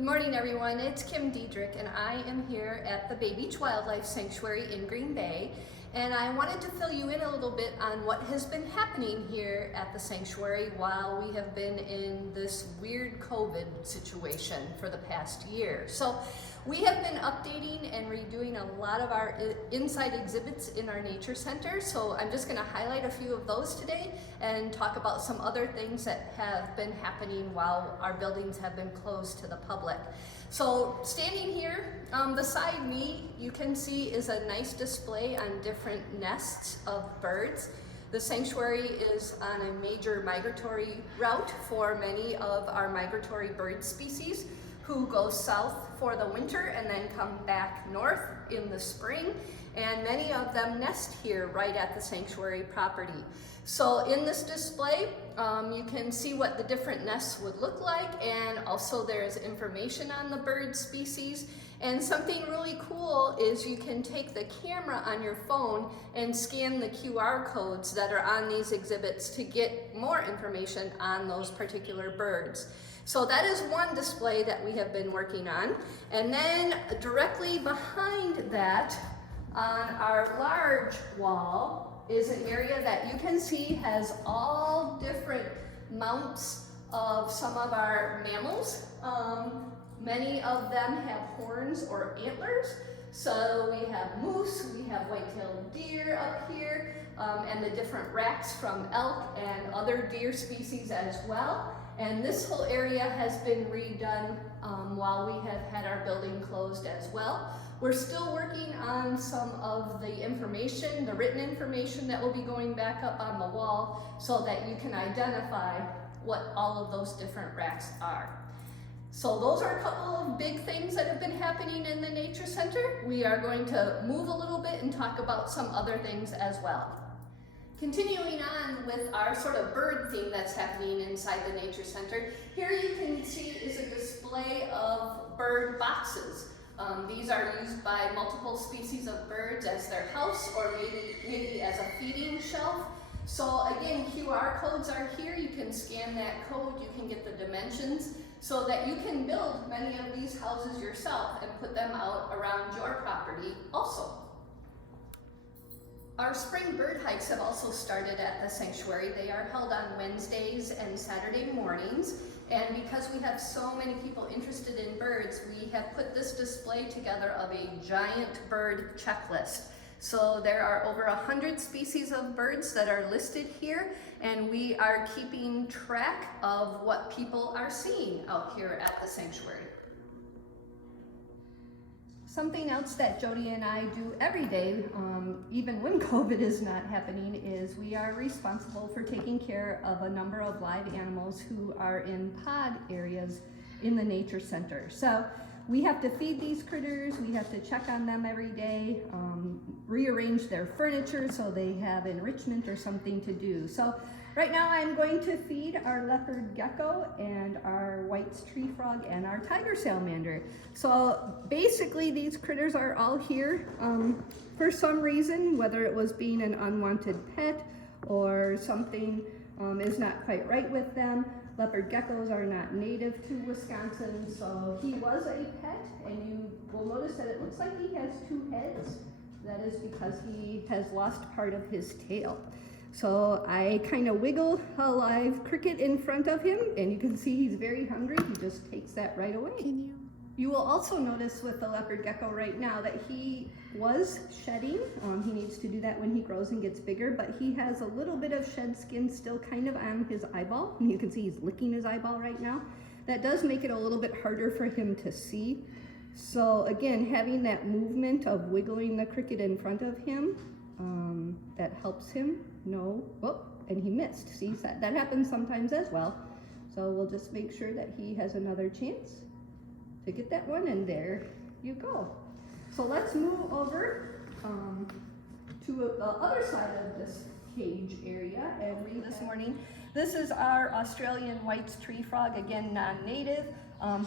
Good morning, everyone. It's Kim Diedrich, and I am here at the Bay Beach Wildlife Sanctuary in Green Bay. And I wanted to fill you in a little bit on what has been happening here at the sanctuary while we have been in this weird COVID situation for the past year. So we have been updating and redoing a lot of our inside exhibits in our nature center. So I'm just going to highlight a few of those today and talk about some other things that have been happening while our buildings have been closed to the public. So standing here beside me, you can see is a nice display on different nests of birds. The sanctuary is on a major migratory route for many of our migratory bird species who go south for the winter and then come back north in the spring. And many of them nest here right at the sanctuary property. So in this display, you can see what the different nests would look like, and also there's information on the bird species. And something really cool is you can take the camera on your phone and scan the QR codes that are on these exhibits to get more information on those particular birds. So that is one display that we have been working on. And then directly behind that, on our large wall, is an area that you can see has all different mounts of some of our mammals. Many of them have horns or antlers. So we have moose, we have white-tailed deer up here, and the different racks from elk and other deer species as well. And this whole area has been redone while we have had our building closed as well. We're still working on some of the information, the written information that will be going back up on the wall so that you can identify what all of those different racks are. So those are a couple of big things that have been happening in the Nature Center. We are going to move a little bit and talk about some other things as well. Continuing on with our sort of bird theme that's happening inside the Nature Center, here you can see is a display of bird boxes. These are used by multiple species of birds as their house or maybe as a feeding shelf. So again, QR codes are here. You can scan that code, you can get the dimensions so that you can build many of these houses yourself and put them out around your property also. Our spring bird hikes have also started at the sanctuary. They are held on Wednesdays and Saturday mornings. And because we have so many people interested in birds, we have put this display together of a giant bird checklist. So there are over 100 species of birds that are listed here, and we are keeping track of what people are seeing out here at the sanctuary. Something else that Jody and I do every day, even when COVID is not happening, is we are responsible for taking care of a number of live animals who are in pod areas in the Nature Center. So we have to feed these critters, we have to check on them every day, rearrange their furniture so they have enrichment or something to do. So right now I'm going to feed our leopard gecko and our white tree frog and our tiger salamander. So basically these critters are all here for some reason, whether it was being an unwanted pet or something is not quite right with them. Leopard geckos are not native to Wisconsin, so he was a pet, and you will notice that it looks like he has two heads. That is because he has lost part of his tail. So I kind of wiggle a live cricket in front of him, and you can see he's very hungry. He just takes that right away. You will also notice with the leopard gecko right now that he was shedding. He needs to do that when he grows and gets bigger, but he has a little bit of shed skin still kind of on his eyeball. And you can see he's licking his eyeball right now. That does make it a little bit harder for him to see. So again, having that movement of wiggling the cricket in front of him, that helps him know, oh, and he missed. See, that happens sometimes as well. So we'll just make sure that he has another chance to get that one, and there you go. So let's move over to the other side of this cage area and read this morning. This is our Australian white tree frog, again non-native,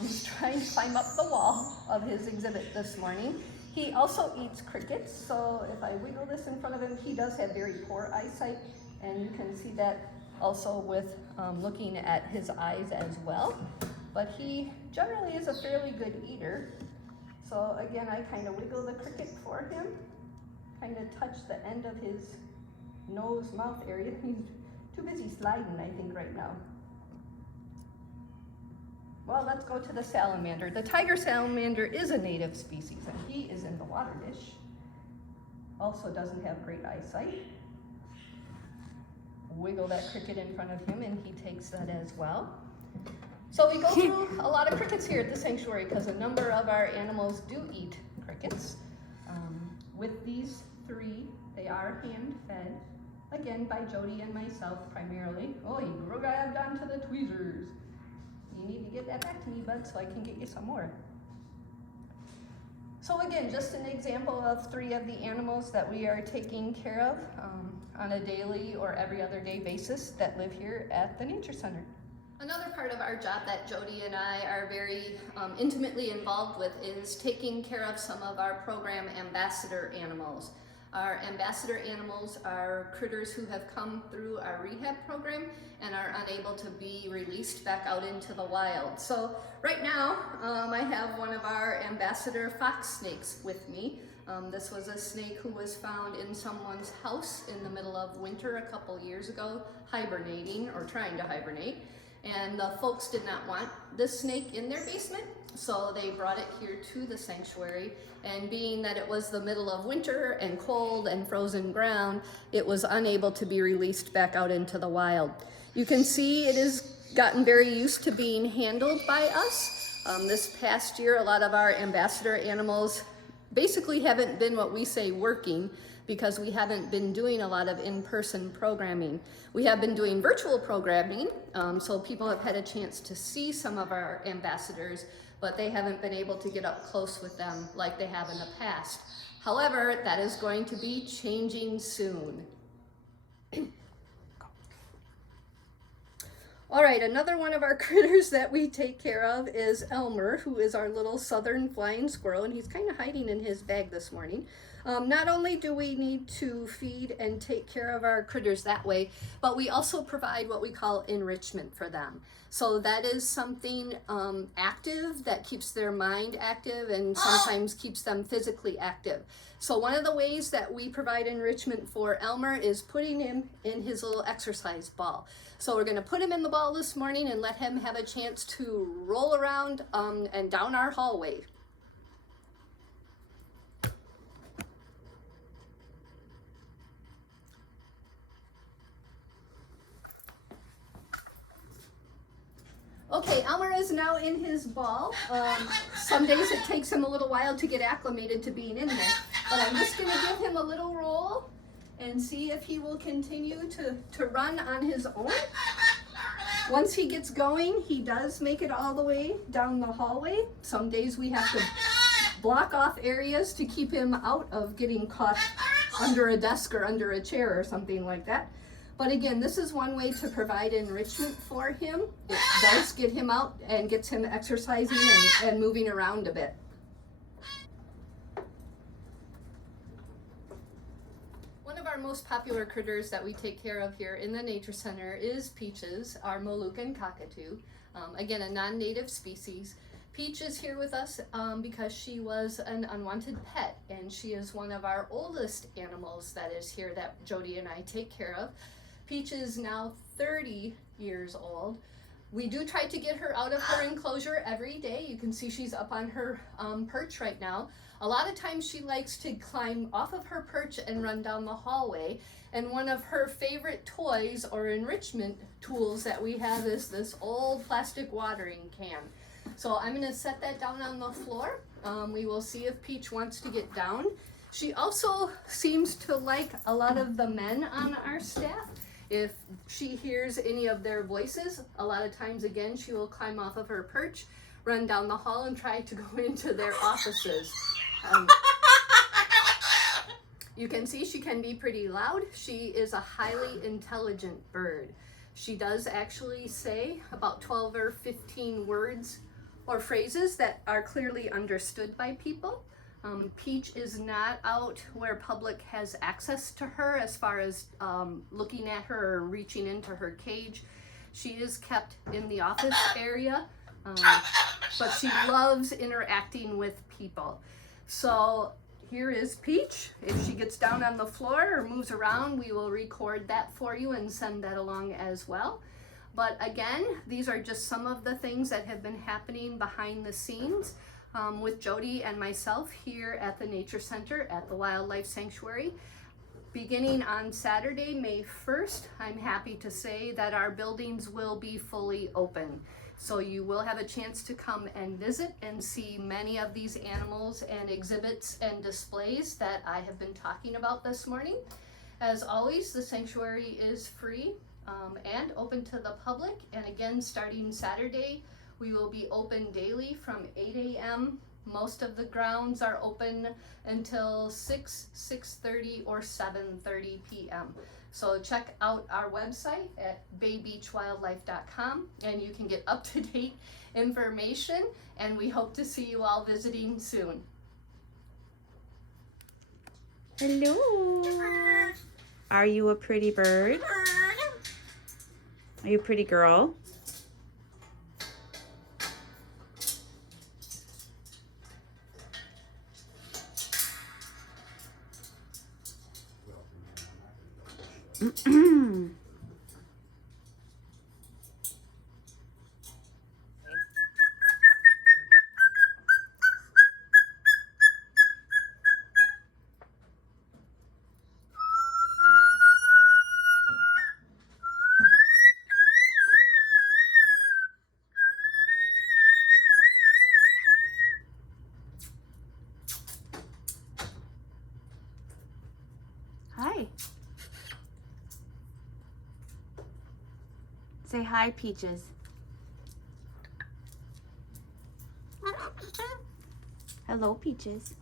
who's trying to climb up the wall of his exhibit this morning. He also eats crickets, so if I wiggle this in front of him, he does have very poor eyesight, and you can see that also with looking at his eyes as well. but he generally is a fairly good eater. So again, I kind of wiggle the cricket for him, kind of touch the end of his nose, mouth area. He's too busy sliding, I think, right now. Well, let's go to the salamander. The tiger salamander is a native species, and he is in the water dish. Also doesn't have great eyesight. Wiggle that cricket in front of him, and he takes that as well. So we go through a lot of crickets here at the sanctuary because a number of our animals do eat crickets. With these three, they are hand-fed, again by Jody and myself primarily. Oh, you grabbed onto the tweezers. You need to get that back to me, bud, so I can get you some more. So again, just an example of 3 of the animals that we are taking care of on a daily or every other day basis that live here at the Nature Center. Another part of our job that Jody and I are very intimately involved with is taking care of some of our program ambassador animals. Our ambassador animals are critters who have come through our rehab program and are unable to be released back out into the wild. So right now, I have one of our ambassador fox snakes with me. This was a snake who was found in someone's house in the middle of winter a couple years ago, hibernating or trying to hibernate. And the folks did not want this snake in their basement, so they brought it here to the sanctuary. And being that it was the middle of winter and cold and frozen ground, it was unable to be released back out into the wild. You can see it has gotten very used to being handled by us. This past year, a lot of our ambassador animals basically haven't been what we say working, because we haven't been doing a lot of in-person programming. We have been doing virtual programming, so people have had a chance to see some of our ambassadors, but they haven't been able to get up close with them like they have in the past. However, that is going to be changing soon. All right, another one of our critters that we take care of is Elmer, who is our little southern flying squirrel, and he's kind of hiding in his bag this morning. Not only do we need to feed and take care of our critters that way, but we also provide what we call enrichment for them. So that is something active that keeps their mind active and sometimes keeps them physically active. So one of the ways that we provide enrichment for Elmer is putting him in his little exercise ball. So we're going to put him in the ball this morning and let him have a chance to roll around and down our hallway. Okay, Elmer is now in his ball. Some days it takes him a little while to get acclimated to being in there, but I'm just going to give him a little roll and see if he will continue to run on his own. Once he gets going, he does make it all the way down the hallway. Some days we have to block off areas to keep him out of getting caught under a desk or under a chair or something like that. But again, this is one way to provide enrichment for him. It does get him out and gets him exercising and moving around a bit. One of our most popular critters that we take care of here in the Nature Center is Peaches, our Moluccan cockatoo. Again, a non-native species. Peach is here with us because she was an unwanted pet, and she is one of our oldest animals that is here that Jody and I take care of. Peach is now 30 years old. We do try to get her out of her enclosure every day. You can see she's up on her perch right now. A lot of times she likes to climb off of her perch and run down the hallway. And one of her favorite toys or enrichment tools that we have is this old plastic watering can. So I'm going to set that down on the floor. We will see if Peach wants to get down. She also seems to like a lot of the men on our staff. If she hears any of their voices, a lot of times again she will climb off of her perch, run down the hall, and try to go into their offices. You can see she can be pretty loud. She is a highly intelligent bird. She does actually say about 12 or 15 words or phrases that are clearly understood by people. Peach is not out where public has access to her as far as looking at her or reaching into her cage. She is kept in the office area but she loves interacting with people. So here is Peach. If she gets down on the floor or moves around, we will record that for you and send that along as well. But again, these are just some of the things that have been happening behind the scenes with Jody and myself here at the Nature Center at the Wildlife Sanctuary. Beginning on Saturday, May 1st, I'm happy to say that our buildings will be fully open. So you will have a chance to come and visit and see many of these animals and exhibits and displays that I have been talking about this morning. As always, the sanctuary is free and open to the public. And again, starting Saturday, we will be open daily from 8 a.m. Most of the grounds are open until 6:30, or 7:30 p.m. So check out our website at baybeachwildlife.com and you can get up-to-date information, and we hope to see you all visiting soon. Hello. Are you a pretty bird? Are you a pretty girl? Hi. Say hi, Peaches. Hello, Peaches.